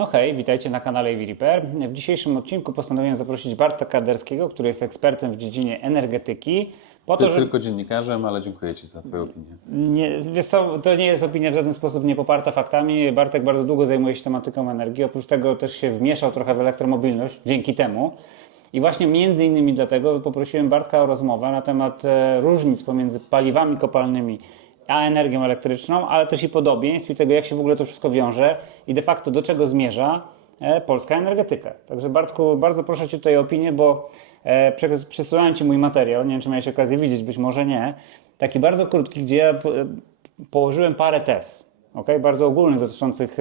No hej, witajcie na kanale EV Repair. W dzisiejszym odcinku postanowiłem zaprosić Bartka Kaderskiego, który jest ekspertem w dziedzinie energetyki. Po to, że Tylko dziennikarzem, ale dziękuję Ci za Twoją opinię. nie, wiesz co, to nie jest opinia w żaden sposób nie poparta faktami. Bartek bardzo długo zajmuje się tematyką energii. Oprócz tego też się wmieszał trochę w elektromobilność dzięki temu. I właśnie między innymi dlatego poprosiłem Bartka o rozmowę na temat różnic pomiędzy paliwami kopalnymi a energią elektryczną, ale też i podobieństw i tego, jak się w ogóle to wszystko wiąże i de facto do czego zmierza polska energetyka. Także Bartku, bardzo proszę Cię tutaj o opinię, bo przesyłałem Ci mój materiał, nie wiem, czy miałeś okazję widzieć, być może nie, taki bardzo krótki, gdzie ja położyłem parę tez, bardzo ogólnych dotyczących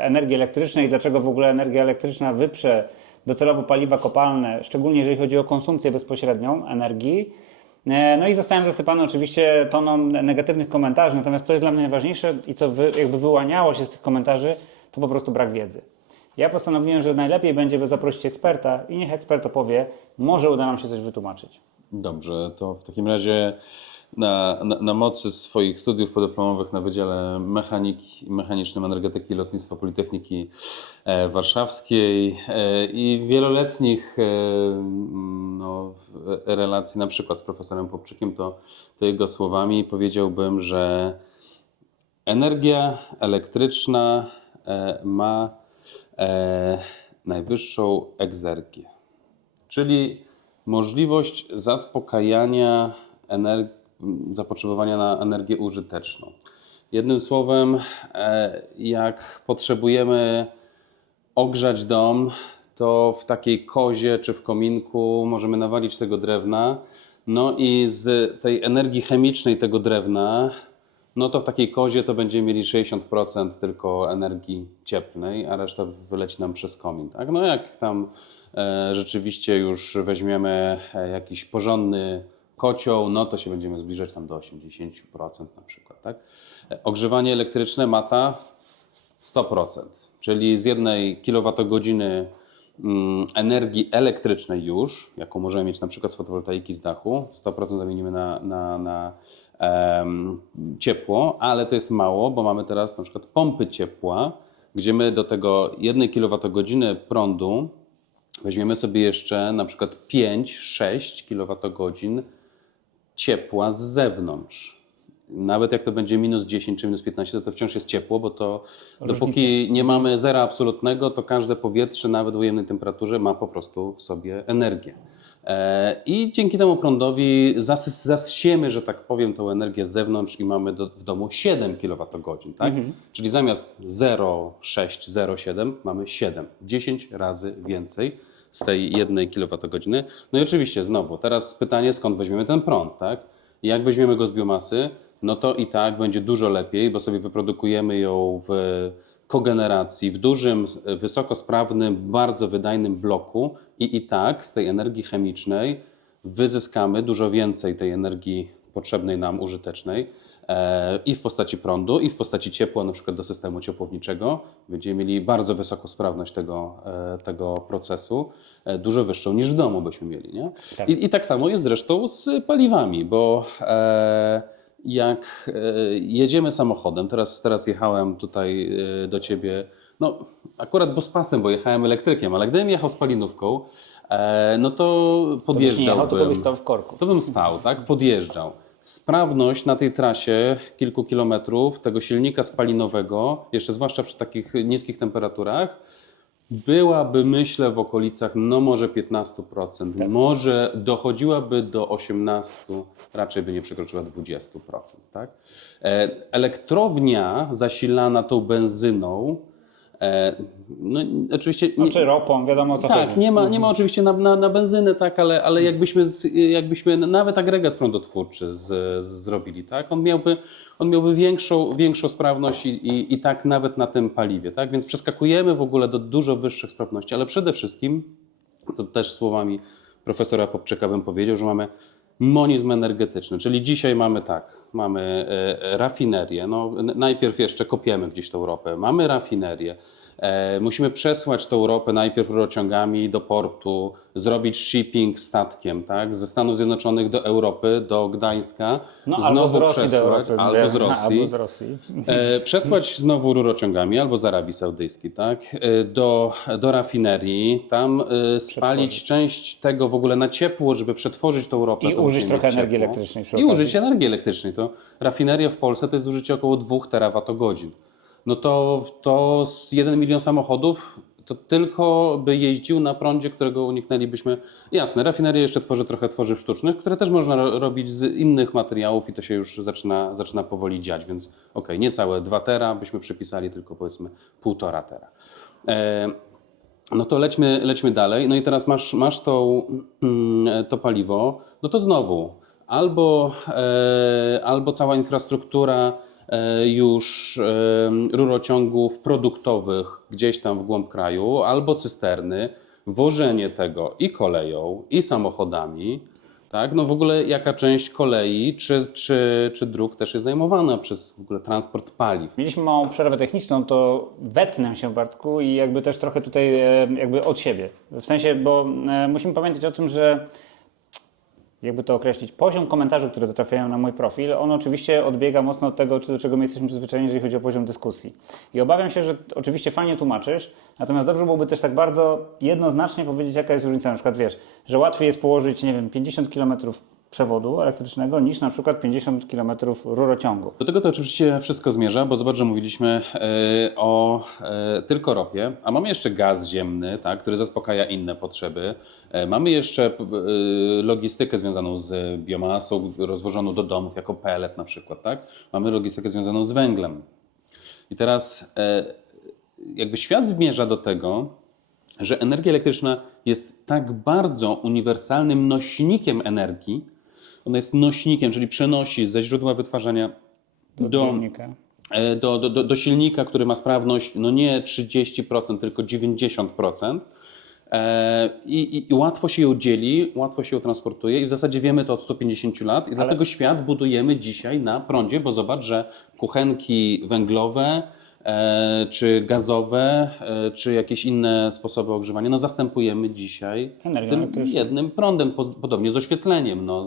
energii elektrycznej, dlaczego w ogóle energia elektryczna wyprze docelowo paliwa kopalne, szczególnie jeżeli chodzi o konsumpcję bezpośrednią energii. No i zostałem zasypany oczywiście toną negatywnych komentarzy, natomiast co jest dla mnie najważniejsze i co jakby wyłaniało się z tych komentarzy, to po prostu brak wiedzy. Ja postanowiłem, że najlepiej będzie zaprosić eksperta i niech ekspert opowie, może uda nam się coś wytłumaczyć. Dobrze, to w takim razie na mocy swoich studiów podyplomowych na Wydziale Mechanicznym Energetyki i Lotnictwa Politechniki Warszawskiej i wieloletnich relacji na przykład z profesorem Popczykiem, to jego słowami powiedziałbym, że energia elektryczna ma najwyższą egzergię, czyli możliwość zaspokajania zapotrzebowania na energię użyteczną. Jednym słowem, jak potrzebujemy ogrzać dom, to w takiej kozie czy w kominku możemy nawalić tego drewna, no i z tej energii chemicznej tego drewna, no to w takiej kozie to będziemy mieli 60% tylko energii cieplnej, a reszta wyleci nam przez komin. Tak? No jak tam rzeczywiście już weźmiemy jakiś porządny kocioł, no to się będziemy zbliżać tam do 80% na przykład. Tak? Ogrzewanie elektryczne mata 100%, czyli z 1 kWh energii elektrycznej już, jaką możemy mieć na przykład z fotowoltaiki z dachu, 100% zamienimy na ciepło, ale to jest mało, bo mamy teraz na przykład pompy ciepła, gdzie my do tego 1 kWh prądu weźmiemy sobie jeszcze na przykład 5-6 kWh ciepła z zewnątrz. Nawet jak to będzie minus 10 czy minus 15, to wciąż jest ciepło, bo to dopóki nie mamy zera absolutnego, to każde powietrze, nawet w ujemnej temperaturze, ma po prostu w sobie energię. I dzięki temu prądowi zasiemy, że tak powiem, tą energię z zewnątrz i mamy w domu 7 kWh. Tak? Czyli zamiast 0,6, 0,7 mamy 7, 10 razy więcej z tej 1 kWh. No i oczywiście znowu, teraz pytanie, skąd weźmiemy ten prąd, tak? I jak weźmiemy go z biomasy, no to i tak będzie dużo lepiej, bo sobie wyprodukujemy ją w kogeneracji, w dużym, wysokosprawnym, bardzo wydajnym bloku i tak z tej energii chemicznej wyzyskamy dużo więcej tej energii potrzebnej nam, użytecznej i w postaci prądu, i w postaci ciepła, na przykład do systemu ciepłowniczego. Będziemy mieli bardzo wysoką sprawność tego procesu, dużo wyższą niż w domu byśmy mieli. Nie? Tak. I tak samo jest zresztą z paliwami, bo jak jedziemy samochodem, teraz jechałem tutaj do Ciebie, no akurat buspasem, bo jechałem elektrykiem, ale gdybym jechał spalinówką, no to podjeżdżałbym. To byś stał w korku. To bym stał, tak? Podjeżdżał. Sprawność na tej trasie kilku kilometrów tego silnika spalinowego, jeszcze zwłaszcza przy takich niskich temperaturach, byłaby, myślę, w okolicach no może 15%, Tak. może dochodziłaby do 18%, raczej by nie przekroczyła 20%. Tak? Elektrownia zasilana tą benzyną, no oczywiście... Czy ropą, wiadomo o co chodzi. Tak, nie ma oczywiście na benzynę, tak, ale jakbyśmy nawet agregat prądotwórczy zrobili, tak, on miałby większą sprawność i tak nawet na tym paliwie, tak, więc przeskakujemy w ogóle do dużo wyższych sprawności, ale przede wszystkim, to też słowami profesora Popczyka bym powiedział, że mamy monizm energetyczny, czyli dzisiaj mamy rafinerię, no najpierw jeszcze kopiemy gdzieś tą ropę, mamy rafinerię, Musimy przesłać tą ropę najpierw rurociągami do portu, zrobić shipping statkiem, tak? Ze Stanów Zjednoczonych do Europy, do Gdańska, No, albo z Rosji do Europy, albo z Rosji, albo z Rosji. Przesłać znowu rurociągami albo z Arabii Saudyjskiej, tak? Do rafinerii, tam spalić część tego w ogóle na ciepło, żeby przetworzyć tą ropę. I to użyć musimy trochę mieć energii ciepło. elektrycznej przy I okazji. użyć energii elektrycznej. To rafineria w Polsce to jest zużycie około 2 terawatogodzin. No to z 1 milion samochodów to tylko by jeździł na prądzie, którego uniknęlibyśmy. Jasne, rafineria jeszcze tworzy trochę tworzyw sztucznych, które też można robić z innych materiałów i to się już zaczyna powoli dziać, więc okej, niecałe 2 tera byśmy przypisali, tylko powiedzmy 1,5 tera. No to lećmy dalej. No i teraz masz to paliwo, no to znowu albo cała infrastruktura już rurociągów produktowych gdzieś tam w głąb kraju, albo cysterny, wożenie tego i koleją, i samochodami. Tak? No w ogóle jaka część kolei czy dróg też jest zajmowana przez w ogóle transport paliw. Mieliśmy małą przerwę techniczną, to wetnę się, Bartku, i jakby też trochę tutaj jakby od siebie. W sensie, bo musimy pamiętać o tym, że jakby to określić, poziom komentarzy, które trafiają na mój profil, on oczywiście odbiega mocno od tego, do czego my jesteśmy przyzwyczajeni, jeżeli chodzi o poziom dyskusji. I obawiam się, że oczywiście fajnie tłumaczysz, natomiast dobrze byłoby też tak bardzo jednoznacznie powiedzieć, jaka jest różnica. Na przykład wiesz, że łatwiej jest położyć, nie wiem, 50 km przewodu elektrycznego niż na przykład 50 km rurociągu. Do tego to oczywiście wszystko zmierza, bo zobacz, że mówiliśmy o tylko ropie, a mamy jeszcze gaz ziemny, tak, który zaspokaja inne potrzeby. Mamy jeszcze logistykę związaną z biomasą, rozwożoną do domów jako pellet na przykład. Tak? Mamy logistykę związaną z węglem. I teraz jakby świat zmierza do tego, że energia elektryczna jest tak bardzo uniwersalnym nośnikiem energii. Ona jest nośnikiem, czyli przenosi ze źródła wytwarzania do silnika, który ma sprawność no nie 30%, tylko 90%. I łatwo się ją dzieli, łatwo się ją transportuje i w zasadzie wiemy to od 150 lat i dlatego świat budujemy dzisiaj na prądzie, bo zobacz, że kuchenki węglowe czy gazowe, czy jakieś inne sposoby ogrzewania, no zastępujemy dzisiaj tym jednym prądem, podobnie z oświetleniem, no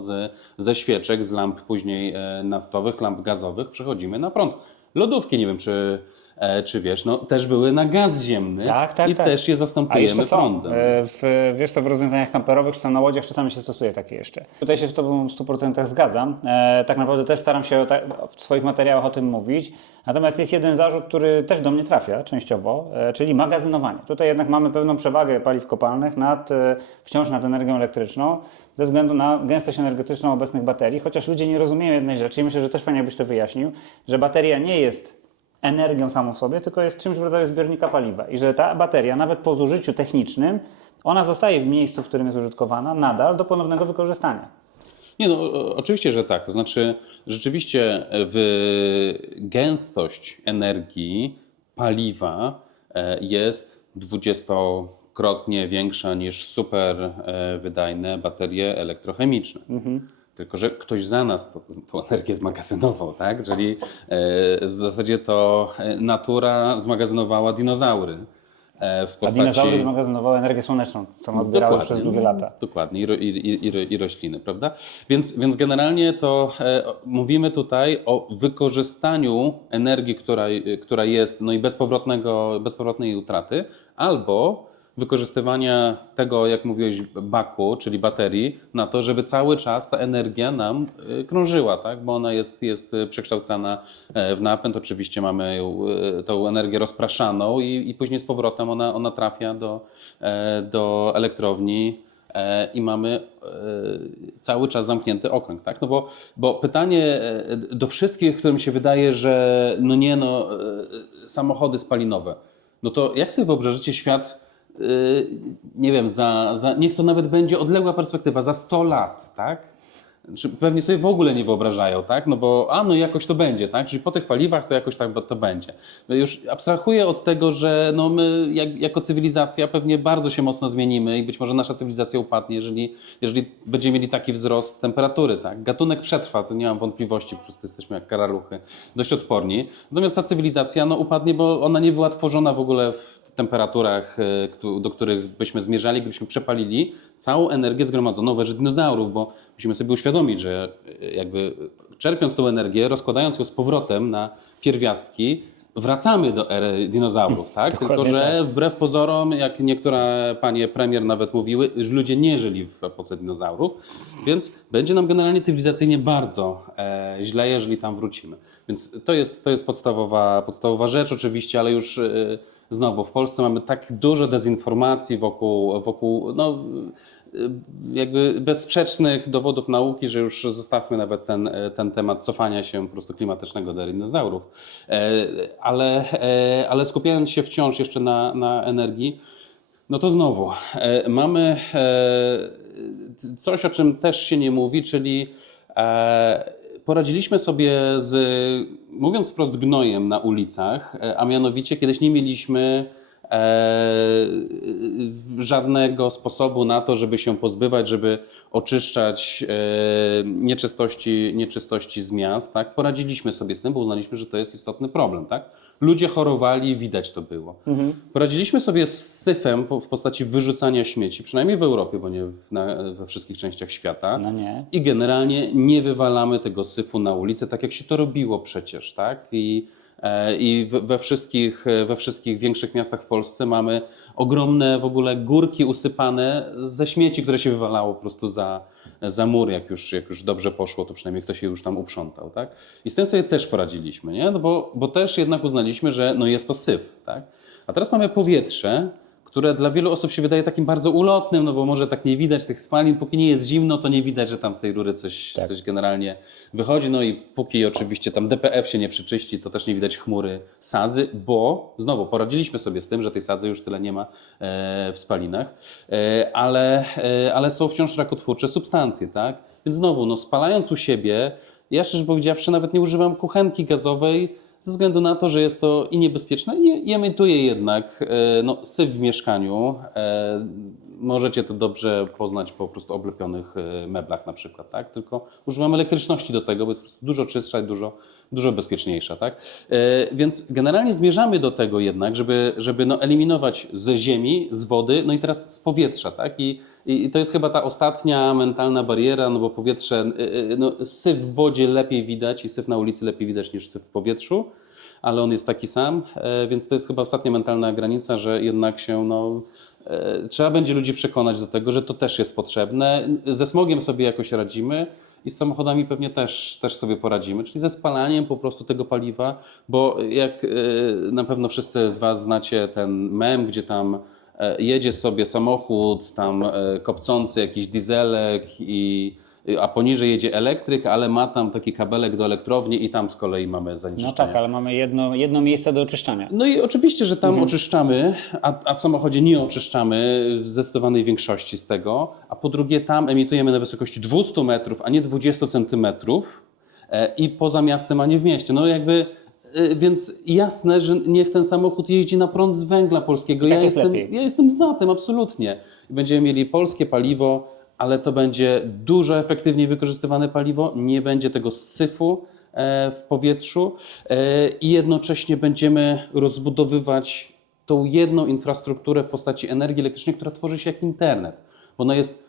ze świeczek, z lamp później naftowych, lamp gazowych przechodzimy na prąd. Lodówki, nie wiem czy wiesz, no też były na gaz ziemny i też je zastępujemy prądem. Wiesz co, w rozwiązaniach kamperowych czy tam na łodziach czasami się stosuje takie jeszcze. Tutaj się z Tobą w 100% zgadzam. Tak naprawdę też staram się w swoich materiałach o tym mówić. Natomiast jest jeden zarzut, który też do mnie trafia częściowo, czyli magazynowanie. Tutaj jednak mamy pewną przewagę paliw kopalnych wciąż nad energią elektryczną ze względu na gęstość energetyczną obecnych baterii, chociaż ludzie nie rozumieją jednej rzeczy i myślę, że też fajnie jakbyś to wyjaśnił, że bateria nie jest energią samą w sobie, tylko jest czymś w rodzaju zbiornika paliwa i że ta bateria nawet po zużyciu technicznym, ona zostaje w miejscu, w którym jest użytkowana nadal do ponownego wykorzystania. Nie, no oczywiście, że tak. To znaczy rzeczywiście gęstość energii paliwa jest 20-krotnie większa niż super wydajne baterie elektrochemiczne. Tylko że ktoś za nas tą energię zmagazynował, tak? Czyli w zasadzie to natura zmagazynowała dinozaury. A dinozaury zmagazynowały energię słoneczną, którą odbierały przez długie lata. Dokładnie, i rośliny, prawda? Więc generalnie to mówimy tutaj o wykorzystaniu energii, która jest, no i bezpowrotnej utraty, albo wykorzystywania tego, jak mówiłeś, baku, czyli baterii, na to, żeby cały czas ta energia nam krążyła, tak? Bo ona jest przekształcana w napęd. Oczywiście mamy tą energię rozpraszaną i później z powrotem ona trafia do elektrowni i mamy cały czas zamknięty okręg, tak? No bo pytanie do wszystkich, którym się wydaje, że samochody spalinowe, no to jak sobie wyobrażacie świat, nie wiem, niech to nawet będzie odległa perspektywa, za 100 lat, tak? czy pewnie sobie w ogóle nie wyobrażają, tak? No bo, no jakoś to będzie, tak? Czyli po tych paliwach to jakoś tak to będzie. Już abstrahuję od tego, że no my jako cywilizacja pewnie bardzo się mocno zmienimy i być może nasza cywilizacja upadnie, jeżeli będziemy mieli taki wzrost temperatury, tak? Gatunek przetrwa, to nie mam wątpliwości, po prostu jesteśmy jak karaluchy, dość odporni. Natomiast ta cywilizacja no upadnie, bo ona nie była tworzona w ogóle w temperaturach, do których byśmy zmierzali, gdybyśmy przepalili całą energię zgromadzoną w erze dinozaurów, bo musimy sobie uświadomić, że jakby czerpiąc tą energię, rozkładając ją z powrotem na pierwiastki, wracamy do ery dinozaurów, tak? Tylko, że tak. wbrew pozorom, jak niektóre panie premier nawet mówiły, że ludzie nie żyli w epoce dinozaurów, więc będzie nam generalnie cywilizacyjnie bardzo źle, jeżeli tam wrócimy. Więc to jest podstawowa rzecz oczywiście, ale już znowu w Polsce mamy tak dużo dezinformacji wokół no, jakby bezsprzecznych dowodów nauki, że już zostawmy nawet ten temat cofania się po prostu klimatycznego do dinozaurów. Ale skupiając się wciąż jeszcze na energii, no to znowu mamy coś, o czym też się nie mówi, czyli poradziliśmy sobie z, mówiąc wprost, gnojem na ulicach, a mianowicie kiedyś nie mieliśmy żadnego sposobu na to, żeby się pozbywać, żeby oczyszczać nieczystości z miast. Tak? Poradziliśmy sobie z tym, bo uznaliśmy, że to jest istotny problem. Tak? Ludzie chorowali, widać to było. Poradziliśmy sobie z syfem w postaci wyrzucania śmieci, przynajmniej w Europie, bo nie we wszystkich częściach świata. No nie. I generalnie nie wywalamy tego syfu na ulicę, tak jak się to robiło przecież. Tak? I we wszystkich większych miastach w Polsce mamy ogromne w ogóle górki usypane ze śmieci, które się wywalało po prostu za mur, jak już dobrze poszło, to przynajmniej ktoś się już tam uprzątał, tak? I z tym sobie też poradziliśmy, nie? No bo też jednak uznaliśmy, że no jest to syf, tak? A teraz mamy powietrze, które dla wielu osób się wydaje takim bardzo ulotnym, no bo może tak nie widać tych spalin, póki nie jest zimno, to nie widać, że tam z tej rury coś generalnie wychodzi, no i póki oczywiście tam DPF się nie przeczyści, to też nie widać chmury sadzy, bo znowu poradziliśmy sobie z tym, że tej sadzy już tyle nie ma w spalinach, ale są wciąż rakotwórcze substancje, tak? Więc znowu, no spalając u siebie, ja szczerze powiedziawszy nawet nie używam kuchenki gazowej, ze względu na to, że jest to i niebezpieczne i emituje jednak no, syf w mieszkaniu. Możecie to dobrze poznać po prostu oblepionych meblach na przykład, tak? Tylko używam elektryczności do tego, bo jest po prostu dużo czystsza i dużo bezpieczniejsza, tak? Więc generalnie zmierzamy do tego jednak, żeby no, eliminować z ziemi, z wody, no i teraz z powietrza, tak? I to jest chyba ta ostatnia mentalna bariera, no bo powietrze, no, syf w wodzie lepiej widać i syf na ulicy lepiej widać niż syf w powietrzu, ale on jest taki sam, więc to jest chyba ostatnia mentalna granica, że jednak się no, trzeba będzie ludzi przekonać do tego, że to też jest potrzebne. Ze smogiem sobie jakoś radzimy i z samochodami pewnie też sobie poradzimy, czyli ze spalaniem po prostu tego paliwa, bo jak na pewno wszyscy z Was znacie ten mem, gdzie tam jedzie sobie samochód tam kopcący jakiś dieselek a poniżej jedzie elektryk, ale ma tam taki kabelek do elektrowni i tam z kolei mamy zanieczyszczenie. No tak, ale mamy jedno miejsce do oczyszczania. No i oczywiście, że tam oczyszczamy, a w samochodzie nie oczyszczamy w zdecydowanej większości z tego, a po drugie tam emitujemy na wysokości 200 metrów, a nie 20 centymetrów i poza miastem, a nie w mieście. No jakby... Więc jasne, że niech ten samochód jeździ na prąd z węgla polskiego. Tak jest lepiej. Ja jestem za tym, absolutnie. Będziemy mieli polskie paliwo, ale to będzie dużo efektywniej wykorzystywane paliwo, nie będzie tego syfu w powietrzu i jednocześnie będziemy rozbudowywać tą jedną infrastrukturę w postaci energii elektrycznej, która tworzy się jak internet. Bo ona jest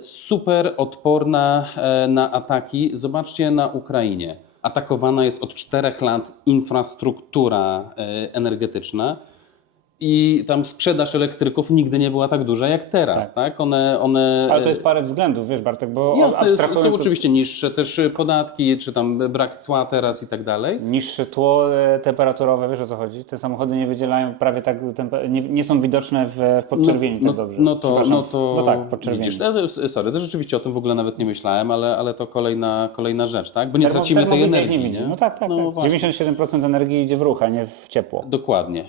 super odporna na ataki. Zobaczcie na Ukrainie. Atakowana jest od 4 lat infrastruktura energetyczna i tam sprzedaż elektryków nigdy nie była tak duża jak teraz. Tak. Ale to jest parę względów, wiesz Bartek, bo jasne, są oczywiście niższe też podatki, czy tam brak cła teraz i tak dalej. Niższe tło temperaturowe, wiesz o co chodzi? Te samochody nie wydzielają prawie tak, nie są widoczne w podczerwieni tak dobrze. No tak, w podczerwieni. Widzisz, sorry, to rzeczywiście o tym w ogóle nawet nie myślałem, ale to kolejna rzecz, tak? Bo nie tracimy tej energii. Nie? No tak. 97% energii idzie w ruch, a nie w ciepło. Dokładnie.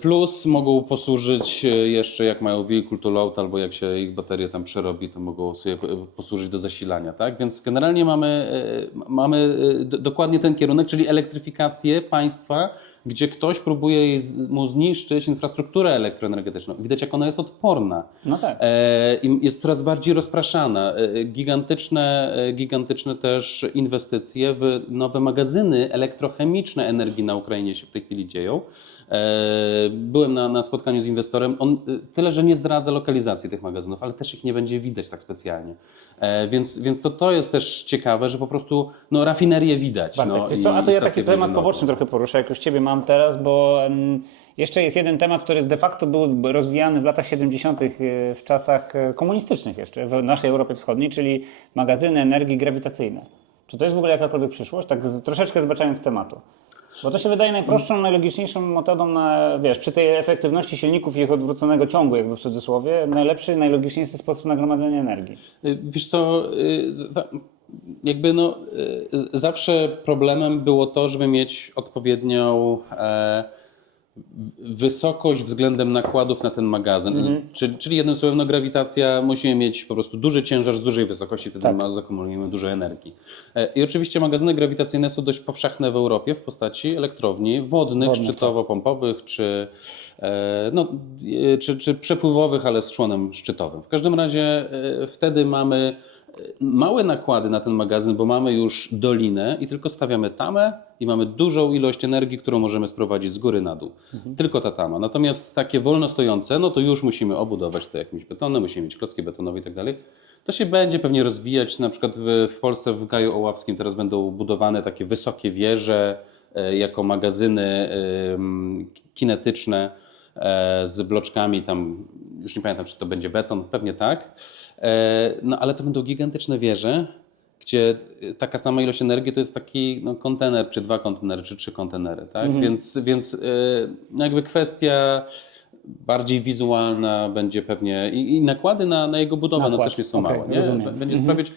Plus mogą posłużyć jeszcze, jak mają vehicle to load, albo jak się ich baterie tam przerobi, to mogą sobie posłużyć do zasilania, tak? Więc generalnie mamy dokładnie ten kierunek, czyli elektryfikację państwa, gdzie ktoś próbuje mu zniszczyć infrastrukturę elektroenergetyczną. Widać, jak ona jest odporna. No tak. I jest coraz bardziej rozpraszana. Gigantyczne też inwestycje w nowe magazyny elektrochemiczne energii na Ukrainie się w tej chwili dzieją. Byłem na spotkaniu z inwestorem. On tyle, że nie zdradza lokalizacji tych magazynów, ale też ich nie będzie widać tak specjalnie. Więc to jest też ciekawe, że po prostu rafinerię widać. Bartek, wiesz co, a to ja taki temat poboczny trochę poruszę, jak już Ciebie mam teraz, bo jeszcze jest jeden temat, który de facto był rozwijany w latach 70. W czasach komunistycznych jeszcze, w naszej Europie Wschodniej, czyli magazyny energii grawitacyjnej. Czy to jest w ogóle jakakolwiek przyszłość? Tak troszeczkę zbaczając tematu. Bo to się wydaje najprostszą, najlogiczniejszą metodą na, przy tej efektywności silników i ich odwróconego ciągu, jakby w cudzysłowie, najlepszy, najlogiczniejszy sposób na gromadzenie energii. Wiesz co, zawsze problemem było to, żeby mieć odpowiednią wysokość względem nakładów na ten magazyn. Czyli jednym słowem, grawitacja, musimy mieć po prostu duży ciężar z dużej wysokości, wtedy zakumulujemy dużo energii. I oczywiście magazyny grawitacyjne są dość powszechne w Europie w postaci elektrowni wodnych, szczytowo-pompowych, czy przepływowych, ale z członem szczytowym. W każdym razie wtedy mamy małe nakłady na ten magazyn, bo mamy już dolinę i tylko stawiamy tamę i mamy dużą ilość energii, którą możemy sprowadzić z góry na dół. Tylko ta tama. Natomiast takie wolno stojące, to już musimy obudować to jakimś betonem, musimy mieć klocki betonowe i tak dalej. To się będzie pewnie rozwijać. Na przykład w Polsce, w Gaju Oławskim teraz będą budowane takie wysokie wieże jako magazyny kinetyczne z bloczkami, tam już nie pamiętam, czy to będzie beton, pewnie tak. Ale to będą gigantyczne wieże, gdzie taka sama ilość energii to jest taki kontener, czy 2 kontenery, czy 3 kontenery. Tak? Więc jakby kwestia bardziej wizualna będzie pewnie i nakłady na jego budowę też nie są małe. Nie? Będzie sprawiać.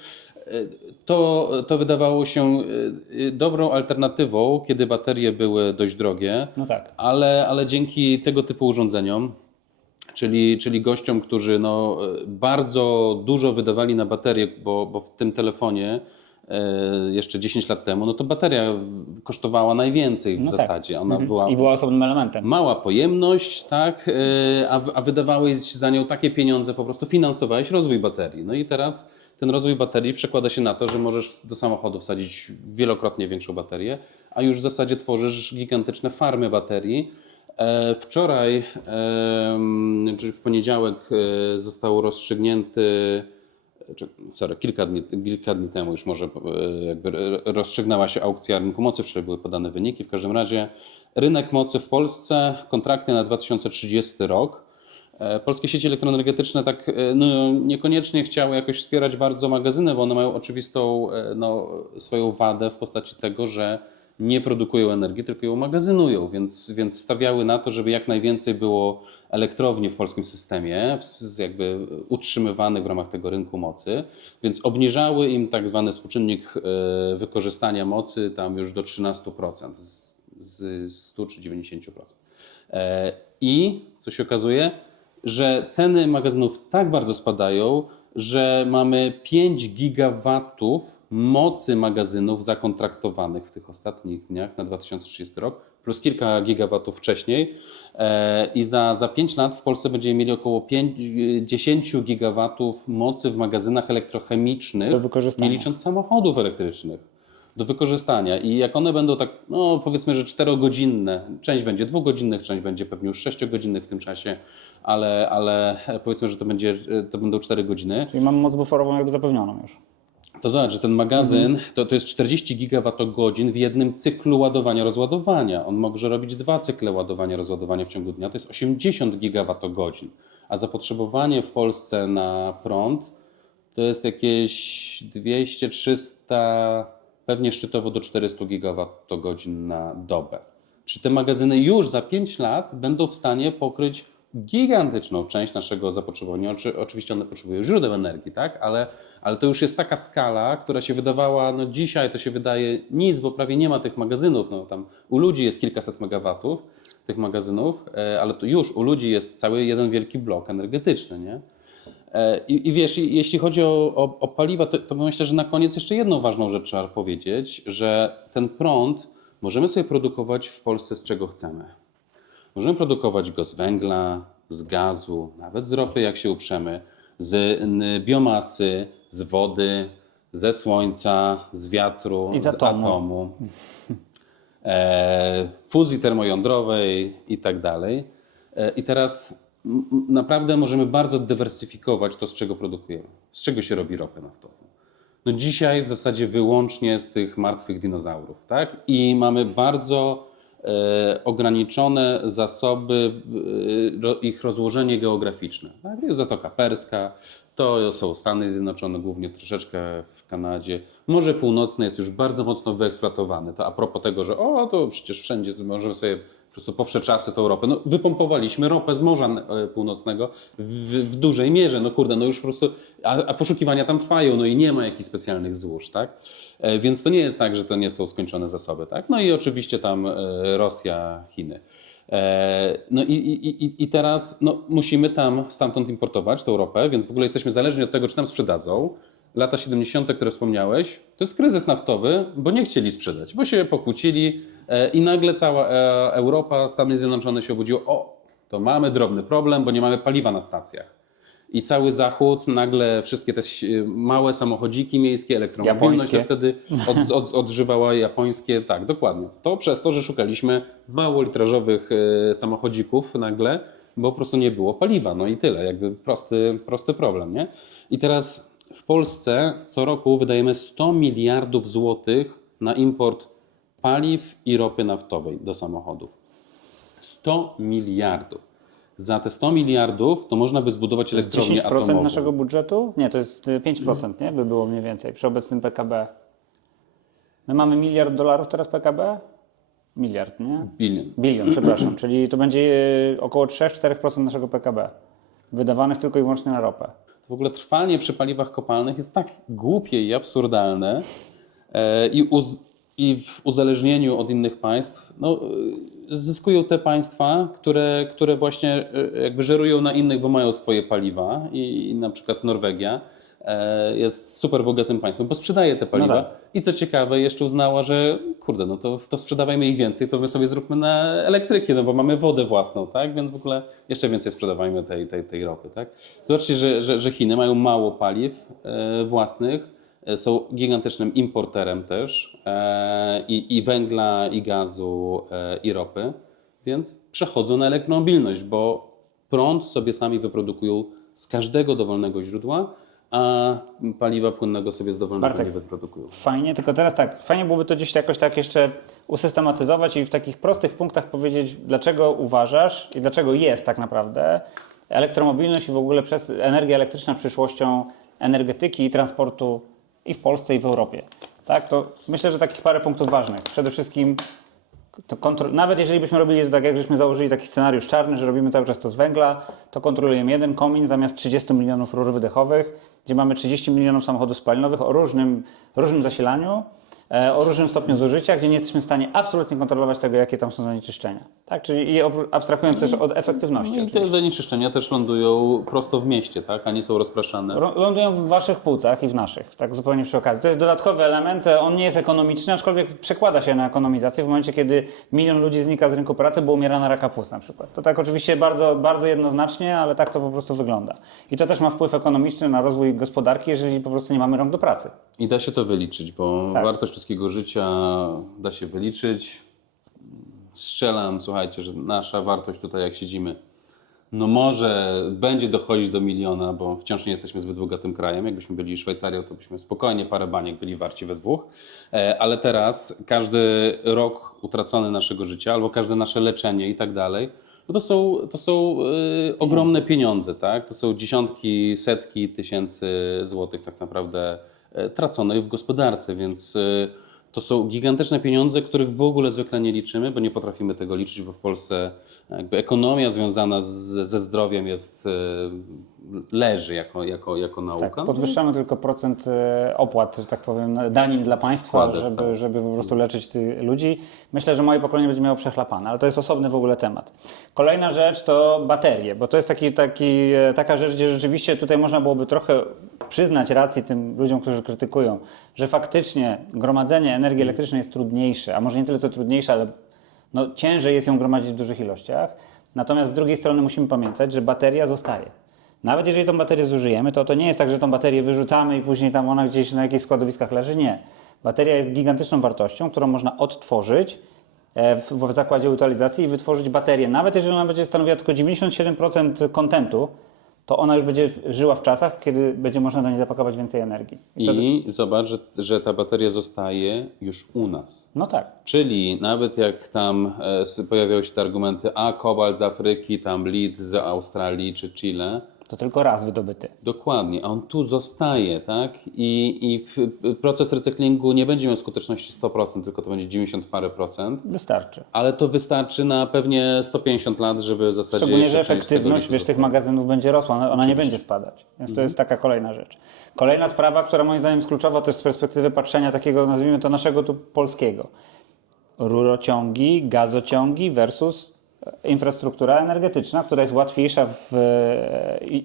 To wydawało się dobrą alternatywą, kiedy baterie były dość drogie, ale dzięki tego typu urządzeniom, czyli gościom, którzy bardzo dużo wydawali na baterię, bo w tym telefonie jeszcze 10 lat temu, to bateria kosztowała najwięcej w zasadzie. Ona była osobnym elementem. Mała pojemność, tak, a wydawałeś za nią takie pieniądze, po prostu finansowałeś rozwój baterii. No i teraz ten rozwój baterii przekłada się na to, że możesz do samochodu wsadzić wielokrotnie większą baterię, a już w zasadzie tworzysz gigantyczne farmy baterii. Wczoraj, czyli w poniedziałek, został rozstrzygnięty, kilka dni temu już może rozstrzygnęła się aukcja rynku mocy, wczoraj były podane wyniki. W każdym razie rynek mocy w Polsce, kontrakty na 2030 rok. Polskie sieci elektroenergetyczne niekoniecznie chciały jakoś wspierać bardzo magazyny, bo one mają oczywistą swoją wadę w postaci tego, że nie produkują energii, tylko ją magazynują, więc stawiały na to, żeby jak najwięcej było elektrowni w polskim systemie, jakby utrzymywanych w ramach tego rynku mocy, więc obniżały im tak zwany współczynnik wykorzystania mocy tam już do 13% z 100 czy 90%. I co się okazuje, że ceny magazynów tak bardzo spadają, że mamy 5 gigawatów mocy magazynów zakontraktowanych w tych ostatnich dniach na 2030 rok, plus kilka gigawatów wcześniej. I za 5 lat w Polsce będziemy mieli około 10 gigawatów mocy w magazynach elektrochemicznych, nie licząc samochodów elektrycznych, do wykorzystania. I jak one będą tak, powiedzmy, że 4-godzinne, część będzie 2-godzinnych, część będzie pewnie już 6-godzinnych w tym czasie, ale powiedzmy, że to będą 4 godziny. Czyli mamy moc buforową jakby zapewnioną już. To zobacz, że ten magazyn to jest 40 gigawatogodzin w jednym cyklu ładowania-rozładowania. On może robić 2 cykle ładowania-rozładowania w ciągu dnia, to jest 80 gigawatogodzin. A zapotrzebowanie w Polsce na prąd to jest jakieś 200-300, pewnie szczytowo do 400 gigawatogodzin na dobę. Czyli te magazyny już za 5 lat będą w stanie pokryć gigantyczną część naszego zapotrzebowania. Oczywiście one potrzebują źródeł energii, tak? Ale to już jest taka skala, która się wydawała, dzisiaj to się wydaje nic, bo prawie nie ma tych magazynów. Tam u ludzi jest kilkaset megawatów, tych magazynów, ale to już u ludzi jest cały jeden wielki blok energetyczny, nie? I wiesz, jeśli chodzi o paliwa, to myślę, że na koniec jeszcze jedną ważną rzecz trzeba powiedzieć, że ten prąd możemy sobie produkować w Polsce z czego chcemy. Możemy produkować go z węgla, z gazu, nawet z ropy, jak się uprzemy, z biomasy, z wody, ze słońca, z wiatru, I z atomu. atomu, fuzji termojądrowej i tak dalej. I teraz naprawdę możemy bardzo dywersyfikować to, z czego produkujemy, z czego się robi ropę naftową. No dzisiaj w zasadzie wyłącznie z tych martwych dinozaurów, tak? I mamy bardzo ograniczone zasoby, ich rozłożenie geograficzne. Tak? Jest Zatoka Perska, to są Stany Zjednoczone, głównie troszeczkę w Kanadzie. Morze Północne jest już bardzo mocno wyeksploatowane. To a propos tego, że to przecież wszędzie możemy sobie po prostu po wsze czasy tą ropę. No, wypompowaliśmy ropę z Morza Północnego w dużej mierze. No kurde, no już po prostu, a poszukiwania tam trwają, no i nie ma jakichś specjalnych złóż, tak? Więc to nie jest tak, że to nie są skończone zasoby, tak? No i oczywiście tam Rosja, Chiny. No i teraz musimy stamtąd importować tą ropę, więc w ogóle jesteśmy zależni od tego, czy nam sprzedadzą. Lata 70., które wspomniałeś, to jest kryzys naftowy, bo nie chcieli sprzedać, bo się pokłócili i nagle cała Europa, Stany Zjednoczone się obudziło, to mamy drobny problem, bo nie mamy paliwa na stacjach. I cały Zachód, nagle wszystkie te małe samochodziki miejskie, elektromobilność się wtedy odżywała, japońskie, tak, dokładnie. To przez to, że szukaliśmy małolitrażowych samochodzików nagle, bo po prostu nie było paliwa, no i tyle, jakby prosty problem, nie? I teraz w Polsce co roku wydajemy 100 miliardów złotych na import paliw i ropy naftowej do samochodów. 100 miliardów. Za te 100 miliardów to można by zbudować elektrownię 10% atomową. naszego budżetu? Nie, to jest 5%, nie? By było mniej więcej przy obecnym PKB. My mamy $1 miliard teraz PKB? Miliard, nie? Bilion, przepraszam. Czyli to będzie około 3-4% naszego PKB. Wydawanych tylko i wyłącznie na ropę. W ogóle trwanie przy paliwach kopalnych jest tak głupie i absurdalne i w uzależnieniu od innych państw zyskują te państwa, które właśnie jakby żerują na innych, bo mają swoje paliwa i na przykład Norwegia jest super bogatym państwem, bo sprzedaje te paliwa. No tak. I co ciekawe, jeszcze uznała, że kurde, to sprzedawajmy ich więcej, to my sobie zróbmy na elektryki, bo mamy wodę własną, tak? Więc w ogóle jeszcze więcej sprzedawajmy tej ropy, tak? Zobaczcie, że Chiny mają mało paliw własnych, są gigantycznym importerem też i węgla, i gazu, i ropy, więc przechodzą na elektromobilność, bo prąd sobie sami wyprodukują z każdego dowolnego źródła, a paliwa płynnego sobie z dowolnego Bartek, nie wyprodukują. Fajnie, tylko teraz tak, fajnie byłoby to gdzieś jakoś tak jeszcze usystematyzować i w takich prostych punktach powiedzieć, dlaczego uważasz i dlaczego jest tak naprawdę elektromobilność i w ogóle energia elektryczna przyszłością energetyki i transportu i w Polsce, i w Europie. Tak, to myślę, że takich parę punktów ważnych. Przede wszystkim nawet jeżeli byśmy robili to tak, jak żeśmy założyli taki scenariusz czarny, że robimy cały czas to z węgla, to kontrolujemy jeden komin zamiast 30 milionów rur wydechowych, gdzie mamy 30 milionów samochodów spalinowych o różnym zasilaniu, o różnym stopniu zużycia, gdzie nie jesteśmy w stanie absolutnie kontrolować tego, jakie tam są zanieczyszczenia. Tak? Czyli abstrahując też od efektywności. I te zanieczyszczenia też lądują prosto w mieście, tak? A nie są rozpraszane. Lądują w waszych płucach i w naszych, tak zupełnie przy okazji. To jest dodatkowy element, on nie jest ekonomiczny, aczkolwiek przekłada się na ekonomizację w momencie, kiedy 1 milion ludzi znika z rynku pracy, bo umiera na raka płuc na przykład. To tak oczywiście bardzo, bardzo jednoznacznie, ale tak to po prostu wygląda. I to też ma wpływ ekonomiczny na rozwój gospodarki, jeżeli po prostu nie mamy rąk do pracy. I da się to wyliczyć, bo Tak. wartość ludzkiego życia da się wyliczyć. Strzelam, słuchajcie, że nasza wartość tutaj, jak siedzimy, może będzie dochodzić do 1 miliona, bo wciąż nie jesteśmy zbyt bogatym krajem. Jakbyśmy byli Szwajcarią, to byśmy spokojnie parę baniek byli warci we dwóch. Ale teraz każdy rok utracony naszego życia, albo każde nasze leczenie i tak dalej, to są ogromne pieniądze, tak? To są dziesiątki, setki tysięcy złotych tak naprawdę traconych w gospodarce, więc to są gigantyczne pieniądze, których w ogóle zwykle nie liczymy, bo nie potrafimy tego liczyć, bo w Polsce jakby ekonomia związana ze zdrowiem jest leży jako nauka. Tak, podwyższamy tylko procent opłat, że tak powiem, danin dla państwa, Składek, tak. żeby po prostu leczyć tych ludzi. Myślę, że moje pokolenie będzie miało przechlapane, ale to jest osobny w ogóle temat. Kolejna rzecz to baterie, bo to jest taka rzecz, gdzie rzeczywiście tutaj można byłoby trochę przyznać racji tym ludziom, którzy krytykują, że faktycznie gromadzenie energii elektrycznej jest trudniejsze, a może nie tyle co trudniejsze, ale no, ciężej jest ją gromadzić w dużych ilościach. Natomiast z drugiej strony musimy pamiętać, że bateria zostaje. Nawet jeżeli tą baterię zużyjemy, to nie jest tak, że tą baterię wyrzucamy i później tam ona gdzieś na jakichś składowiskach leży. Nie. Bateria jest gigantyczną wartością, którą można odtworzyć w zakładzie utylizacji i wytworzyć baterię. Nawet jeżeli ona będzie stanowiła tylko 97% kontentu, to ona już będzie żyła w czasach, kiedy będzie można do niej zapakować więcej energii. I zobacz, że ta bateria zostaje już u nas. No tak. Czyli nawet jak tam pojawiały się te argumenty, a kobalt z Afryki, tam lit z Australii czy Chile, To tylko raz wydobyty. dokładnie, a on tu zostaje, tak? I proces recyklingu nie będzie miał skuteczności 100%, tylko to będzie 90 parę procent. Wystarczy. Ale to wystarczy na pewnie 150 lat, żeby w zasadzie Szczególnie, że jeszcze część z tego efektywność litu tych magazynów będzie rosła, ona nie będzie spadać. Więc to jest taka kolejna rzecz. Kolejna sprawa, która moim zdaniem jest kluczowa też z perspektywy patrzenia takiego, nazwijmy to naszego tu polskiego. Rurociągi, gazociągi versus infrastruktura energetyczna, która jest łatwiejsza,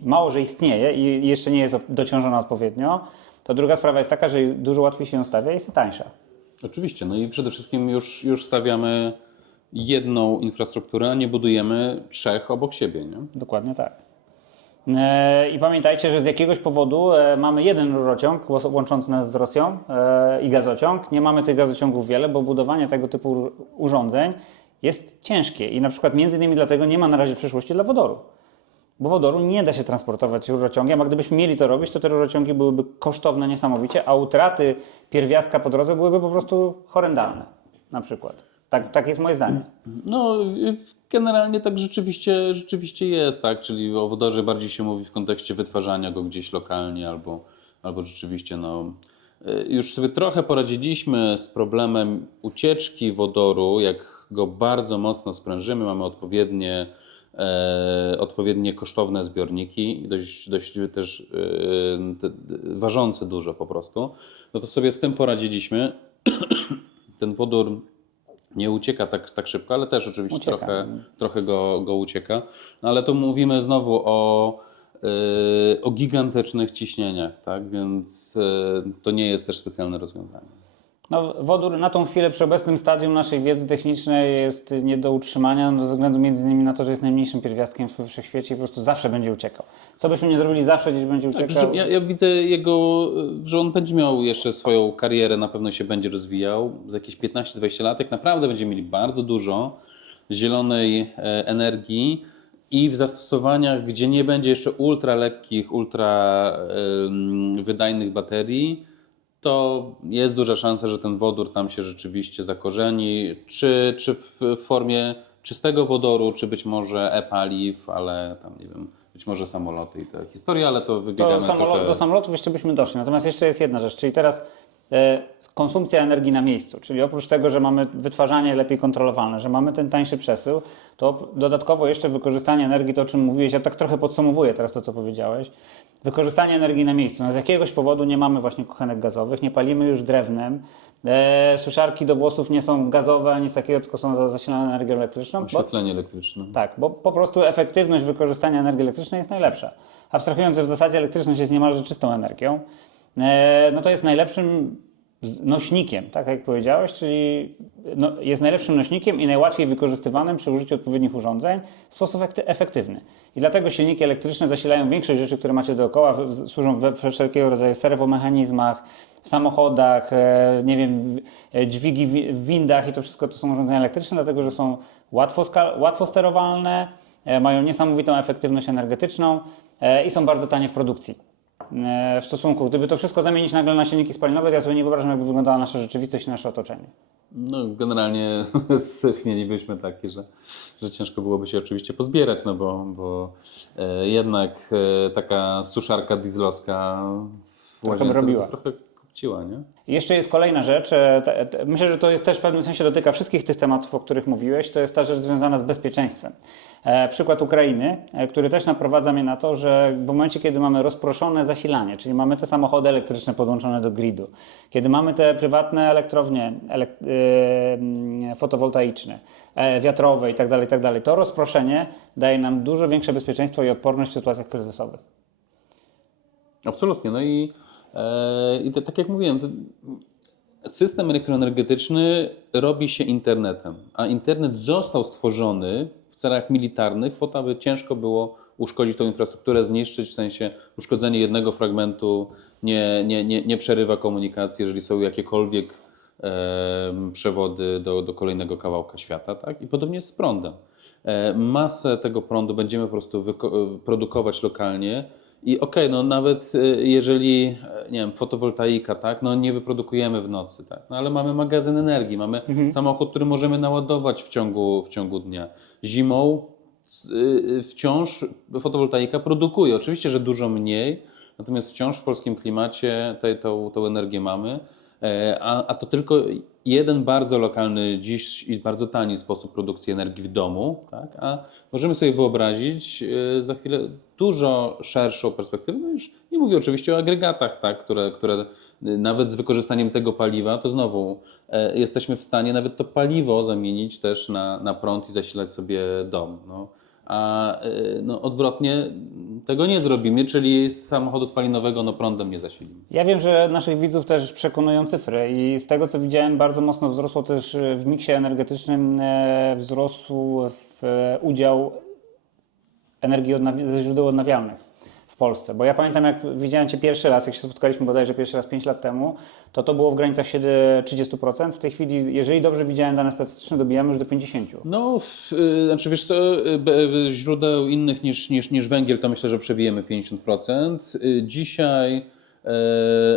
mało że istnieje i jeszcze nie jest dociążona odpowiednio. To druga sprawa jest taka, że dużo łatwiej się ją stawia i jest tańsza. Oczywiście, no i przede wszystkim już stawiamy jedną infrastrukturę, a nie budujemy trzech obok siebie, nie? Dokładnie tak. I pamiętajcie, że z jakiegoś powodu mamy jeden rurociąg łączący nas z Rosją i gazociąg. Nie mamy tych gazociągów wiele, bo budowanie tego typu urządzeń jest ciężkie i na przykład między innymi dlatego nie ma na razie przyszłości dla wodoru. Bo wodoru nie da się transportować rurociągiem, a gdybyśmy mieli to robić, to te rurociągi byłyby kosztowne niesamowicie, a utraty pierwiastka po drodze byłyby po prostu horrendalne na przykład. Tak jest moje zdanie. No, generalnie tak rzeczywiście jest, tak? Czyli o wodorze bardziej się mówi w kontekście wytwarzania go gdzieś lokalnie albo rzeczywiście, no... Już sobie trochę poradziliśmy z problemem ucieczki wodoru, jak go bardzo mocno sprężymy, mamy odpowiednie kosztowne zbiorniki i dość też ważące dużo po prostu, no to sobie z tym poradziliśmy. Ten wodór nie ucieka tak szybko, ale też oczywiście trochę go ucieka. No ale tu mówimy znowu o gigantycznych ciśnieniach, tak? Więc to nie jest też specjalne rozwiązanie. No, wodór na tą chwilę przy obecnym stadium naszej wiedzy technicznej jest nie do utrzymania ze względu między innymi na to, że jest najmniejszym pierwiastkiem w wszechświecie i po prostu zawsze będzie uciekał. Co byśmy nie zrobili, zawsze gdzieś będzie uciekał. Tak, ja widzę że on będzie miał jeszcze swoją karierę, na pewno się będzie rozwijał. Za jakieś 15-20 lat tak naprawdę będziemy mieli bardzo dużo zielonej energii i w zastosowaniach, gdzie nie będzie jeszcze ultra lekkich, ultra wydajnych baterii, to jest duża szansa, że ten wodór tam się rzeczywiście zakorzeni, czy w formie czystego wodoru, czy być może e-paliw, ale tam nie wiem, być może samoloty i te historie, ale to wybiegamy trochę... Do samolotów jeszcze byśmy doszli. Natomiast jeszcze jest jedna rzecz, czyli teraz konsumpcja energii na miejscu, czyli oprócz tego, że mamy wytwarzanie lepiej kontrolowalne, że mamy ten tańszy przesył, to dodatkowo jeszcze wykorzystanie energii, to o czym mówiłeś, ja tak trochę podsumowuję teraz to, co powiedziałeś, wykorzystanie energii na miejscu. No z jakiegoś powodu nie mamy właśnie kuchenek gazowych, nie palimy już drewnem, suszarki do włosów nie są gazowe, ani z takiego, tylko są zasilane energią elektryczną. Oświetlenie elektryczne. Tak, bo po prostu efektywność wykorzystania energii elektrycznej jest najlepsza. Abstrahując, że w zasadzie elektryczność jest niemalże czystą energią, no to jest najlepszym nośnikiem, tak jak powiedziałeś, czyli jest najlepszym nośnikiem i najłatwiej wykorzystywanym przy użyciu odpowiednich urządzeń w sposób efektywny. I dlatego silniki elektryczne zasilają większość rzeczy, które macie dookoła, służą we wszelkiego rodzaju serwomechanizmach, w samochodach, nie wiem, dźwigi w windach i to wszystko to są urządzenia elektryczne, dlatego że są łatwo sterowalne, mają niesamowitą efektywność energetyczną i są bardzo tanie w produkcji. W stosunku, gdyby to wszystko zamienić nagle na silniki spalinowe, to ja sobie nie wyobrażam, jakby wyglądała nasza rzeczywistość i nasze otoczenie. No generalnie mielibyśmy takie, że ciężko byłoby się oczywiście pozbierać, no bo jednak taka suszarka dieslowska w łazience robiła. trochę chwyciła, nie? I jeszcze jest kolejna rzecz, myślę, że to jest też w pewnym sensie dotyka wszystkich tych tematów, o których mówiłeś, to jest ta rzecz związana z bezpieczeństwem. Przykład Ukrainy, który też naprowadza mnie na to, że w momencie, kiedy mamy rozproszone zasilanie, czyli mamy te samochody elektryczne podłączone do gridu, kiedy mamy te prywatne elektrownie fotowoltaiczne, wiatrowe itd., to rozproszenie daje nam dużo większe bezpieczeństwo i odporność w sytuacjach kryzysowych. Absolutnie. No i tak jak mówiłem, system elektroenergetyczny robi się internetem, a internet został stworzony w celach militarnych po to, aby ciężko było uszkodzić tą infrastrukturę, zniszczyć, w sensie uszkodzenie jednego fragmentu nie przerywa komunikacji, jeżeli są jakiekolwiek przewody do kolejnego kawałka świata. Tak? I podobnie jest z prądem. Masę tego prądu będziemy po prostu produkować lokalnie. I okej, no nawet jeżeli, nie wiem, fotowoltaika, tak, no nie wyprodukujemy w nocy, tak, no ale mamy magazyn energii, mamy samochód, który możemy naładować w ciągu dnia. Zimą wciąż fotowoltaika produkuje, oczywiście, że dużo mniej, natomiast wciąż w polskim klimacie tą energię mamy, a to tylko jeden bardzo lokalny dziś i bardzo tani sposób produkcji energii w domu, tak? A możemy sobie wyobrazić za chwilę dużo szerszą perspektywę, no już nie mówię oczywiście o agregatach, tak? które nawet z wykorzystaniem tego paliwa, to znowu jesteśmy w stanie nawet to paliwo zamienić też na prąd i zasilać sobie dom. No. A no, odwrotnie tego nie zrobimy, czyli z samochodu spalinowego prądem nie zasilimy. Ja wiem, że naszych widzów też przekonują cyfry i z tego co widziałem bardzo mocno wzrosło też w miksie energetycznym wzrósł udział energii ze źródeł odnawialnych w Polsce. Bo ja pamiętam, jak widziałem Cię pierwszy raz, jak się spotkaliśmy bodajże pierwszy raz 5 lat temu, to było w granicach 30%. W tej chwili, jeżeli dobrze widziałem dane statystyczne, dobijamy już do 50%. No, znaczy wiesz co, źródeł innych niż węgiel to myślę, że przebijemy 50%. Dzisiaj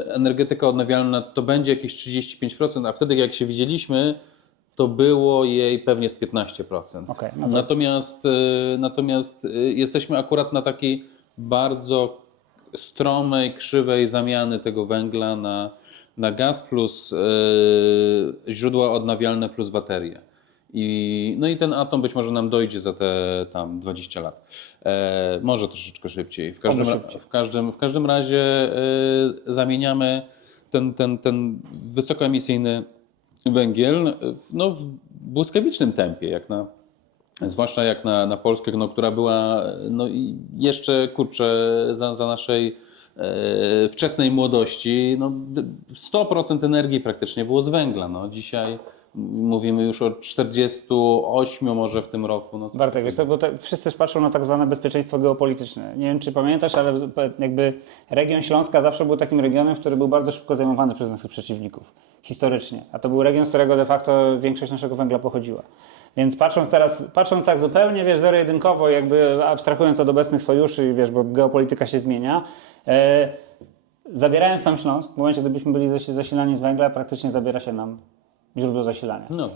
energetyka odnawialna to będzie jakieś 35%, a wtedy jak się widzieliśmy, to było jej pewnie z 15%. Okay, no Natomiast jesteśmy akurat na takiej bardzo stromej, krzywej zamiany tego węgla na gaz plus źródła odnawialne plus baterie. No i ten atom być może nam dojdzie za te tam 20 lat. Może troszeczkę szybciej. W każdym razie zamieniamy ten wysokoemisyjny węgiel w błyskawicznym tempie, zwłaszcza jak na Polskę, która była jeszcze za naszej wczesnej młodości, 100% energii praktycznie było z węgla. Dzisiaj mówimy już o 48 może w tym roku. Bartek, wiesz co, bo wszyscy patrzą na tak zwane bezpieczeństwo geopolityczne. Nie wiem, czy pamiętasz, ale jakby region Śląska zawsze był takim regionem, który był bardzo szybko zajmowany przez naszych przeciwników. Historycznie. A to był region, z którego de facto większość naszego węgla pochodziła. Więc patrząc tak zupełnie, zero-jedynkowo, jakby abstrahując od obecnych sojuszy, bo geopolityka się zmienia, zabierając tam Śląsk, w momencie, gdybyśmy byli zasilani z węgla, praktycznie zabiera się nam źródło zasilania. No.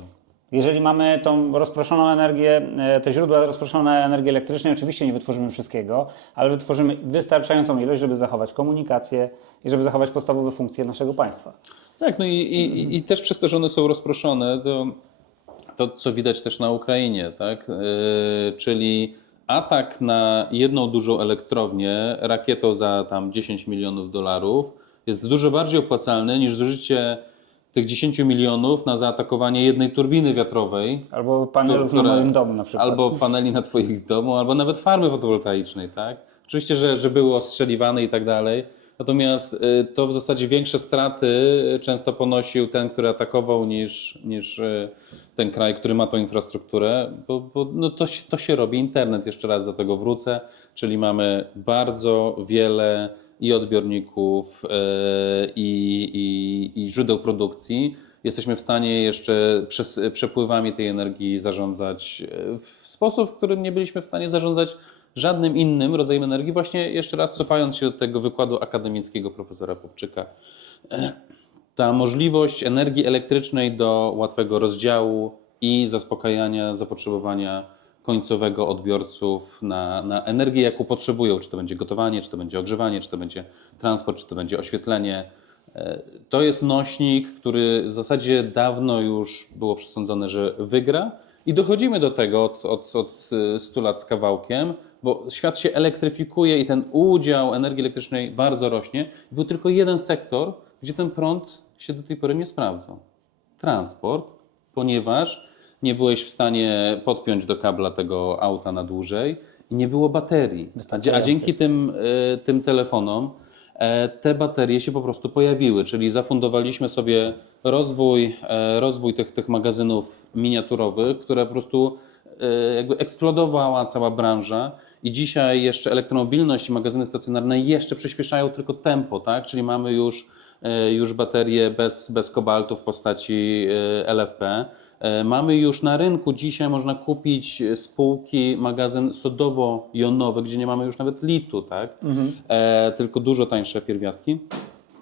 Jeżeli mamy tą rozproszoną energię, te źródła rozproszonej energii elektrycznej, oczywiście nie wytworzymy wszystkiego, ale wytworzymy wystarczającą ilość, żeby zachować komunikację i żeby zachować podstawowe funkcje naszego państwa. Tak, no i też przez to, że one są rozproszone, to co widać też na Ukrainie, tak? Czyli atak na jedną dużą elektrownię rakietą za tam $10 milionów jest dużo bardziej opłacalny niż zużycie tych 10 milionów na zaatakowanie jednej turbiny wiatrowej. Albo panelów na moim domu na przykład. Albo paneli na twoich domu, albo nawet farmy fotowoltaicznej, tak? Oczywiście, że były ostrzeliwane i tak dalej. Natomiast to w zasadzie większe straty często ponosił ten, który atakował, niż ten kraj, który ma tą infrastrukturę, bo to się robi internet, jeszcze raz do tego wrócę, czyli mamy bardzo wiele i odbiorników, i źródeł produkcji. Jesteśmy w stanie jeszcze przepływami tej energii zarządzać w sposób, w którym nie byliśmy w stanie zarządzać żadnym innym rodzajem energii. Właśnie jeszcze raz cofając się do tego wykładu akademickiego profesora Popczyka. Ta możliwość energii elektrycznej do łatwego rozdziału i zaspokajania zapotrzebowania końcowego odbiorców na energię, jaką potrzebują. Czy to będzie gotowanie, czy to będzie ogrzewanie, czy to będzie transport, czy to będzie oświetlenie. To jest nośnik, który w zasadzie dawno już było przesądzone, że wygra i dochodzimy do tego od 100 lat z kawałkiem, bo świat się elektryfikuje i ten udział energii elektrycznej bardzo rośnie. Był tylko jeden sektor, gdzie ten prąd się do tej pory nie sprawdzał. Transport, ponieważ nie byłeś w stanie podpiąć do kabla tego auta na dłużej i nie było baterii. A dzięki tym telefonom te baterie się po prostu pojawiły, czyli zafundowaliśmy sobie rozwój tych magazynów miniaturowych, które po prostu jakby eksplodowała cała branża i dzisiaj jeszcze elektromobilność i magazyny stacjonarne jeszcze przyspieszają tylko tempo, tak? Czyli mamy już baterie bez kobaltu w postaci LFP. Mamy już na rynku dzisiaj można kupić spółki magazyn sodowo-jonowy, gdzie nie mamy już nawet litu, tak? Tylko dużo tańsze pierwiastki.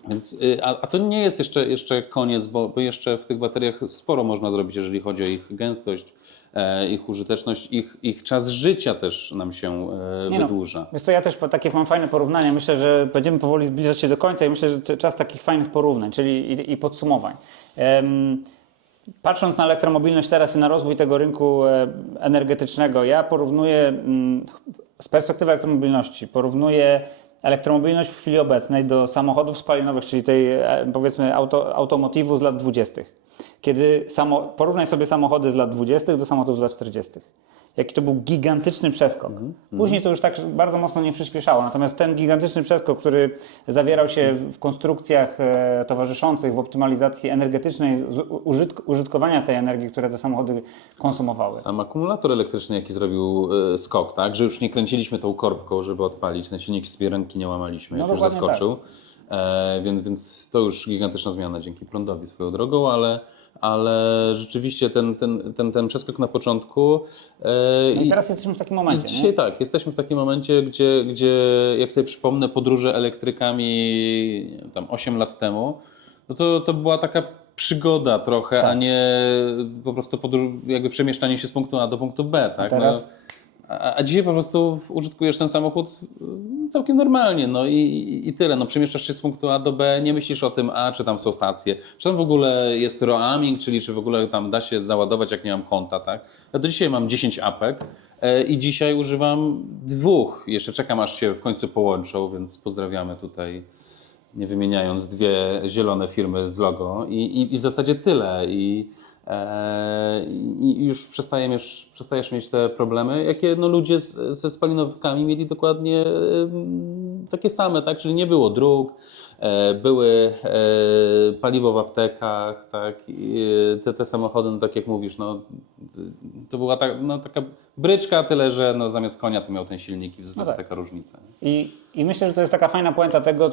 Więc, a to nie jest jeszcze koniec, bo jeszcze w tych bateriach sporo można zrobić, jeżeli chodzi o ich gęstość, ich użyteczność, ich czas życia też nam się wydłuża. Wiesz co, ja też takie mam fajne porównania. Myślę, że będziemy powoli zbliżać się do końca i myślę, że czas takich fajnych porównań, czyli i podsumowań. Patrząc na elektromobilność teraz i na rozwój tego rynku energetycznego, ja porównuję z perspektywy elektromobilności, porównuję elektromobilność w chwili obecnej do samochodów spalinowych, czyli tej powiedzmy automotywu z lat 20. Kiedy porównaj sobie samochody z lat 20. do samochodów z lat 40. Jaki to był gigantyczny przeskok. Później to już tak bardzo mocno nie przyspieszało. Natomiast ten gigantyczny przeskok, który zawierał się w konstrukcjach towarzyszących, w optymalizacji energetycznej, użytkowania tej energii, które te samochody konsumowały. Sam akumulator elektryczny, jaki zrobił skok, tak? Że już nie kręciliśmy tą korbką, żeby odpalić, ten silnik z ręki nie łamaliśmy, jak już zaskoczył. Tak. Więc to już gigantyczna zmiana dzięki prądowi swoją drogą, ale rzeczywiście ten przeskok na początku. No i teraz jesteśmy w takim momencie. I dzisiaj tak, jesteśmy w takim momencie, gdzie jak sobie przypomnę podróże elektrykami tam 8 lat temu, no to była taka przygoda trochę, tak. A nie po prostu jakby przemieszczanie się z punktu A do punktu B. Tak? Teraz... A dzisiaj po prostu użytkujesz ten samochód całkiem normalnie, no i tyle. No, przemieszczasz się z punktu A do B, nie myślisz o tym, czy tam są stacje, czy tam w ogóle jest roaming, czyli czy w ogóle tam da się załadować, jak nie mam konta, tak? Ja do dzisiaj mam 10 apek i dzisiaj używam 2. Jeszcze czekam, aż się w końcu połączą, więc pozdrawiamy tutaj, nie wymieniając 2 zielone firmy z logo i w zasadzie tyle. I już przestajesz mieć te problemy, jakie no ludzie ze spalinowkami mieli dokładnie takie same, tak? Czyli nie było dróg, były paliwo w aptekach, tak? Te samochody, no tak jak mówisz, no, to była taka bryczka, tyle że no, zamiast konia to miał ten silnik i w zasadzie taka różnica. I myślę, że to jest taka fajna puenta tego,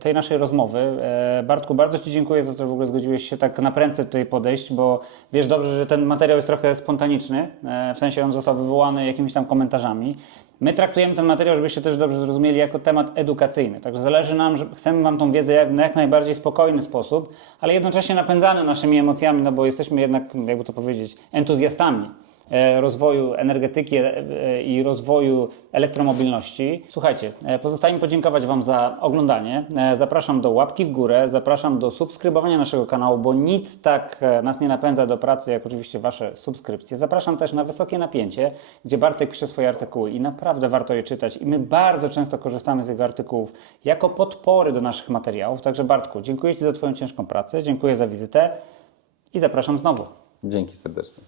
tej naszej rozmowy. Bartku, bardzo Ci dziękuję za to, że w ogóle zgodziłeś się tak na prędce tutaj podejść, bo wiesz dobrze, że ten materiał jest trochę spontaniczny, w sensie on został wywołany jakimiś tam komentarzami. My traktujemy ten materiał, żebyście też dobrze zrozumieli, jako temat edukacyjny. Także zależy nam, że chcemy Wam tą wiedzę w jak najbardziej spokojny sposób, ale jednocześnie napędzany naszymi emocjami, no bo jesteśmy jednak, jakby to powiedzieć, entuzjastami rozwoju energetyki i rozwoju elektromobilności. Słuchajcie, pozostaje mi podziękować Wam za oglądanie. Zapraszam do łapki w górę, zapraszam do subskrybowania naszego kanału, bo nic tak nas nie napędza do pracy, jak oczywiście Wasze subskrypcje. Zapraszam też na Wysokie Napięcie, gdzie Bartek pisze swoje artykuły i naprawdę warto je czytać. I my bardzo często korzystamy z jego artykułów jako podpory do naszych materiałów. Także Bartku, dziękuję Ci za Twoją ciężką pracę, dziękuję za wizytę i zapraszam znowu. Dzięki serdecznie.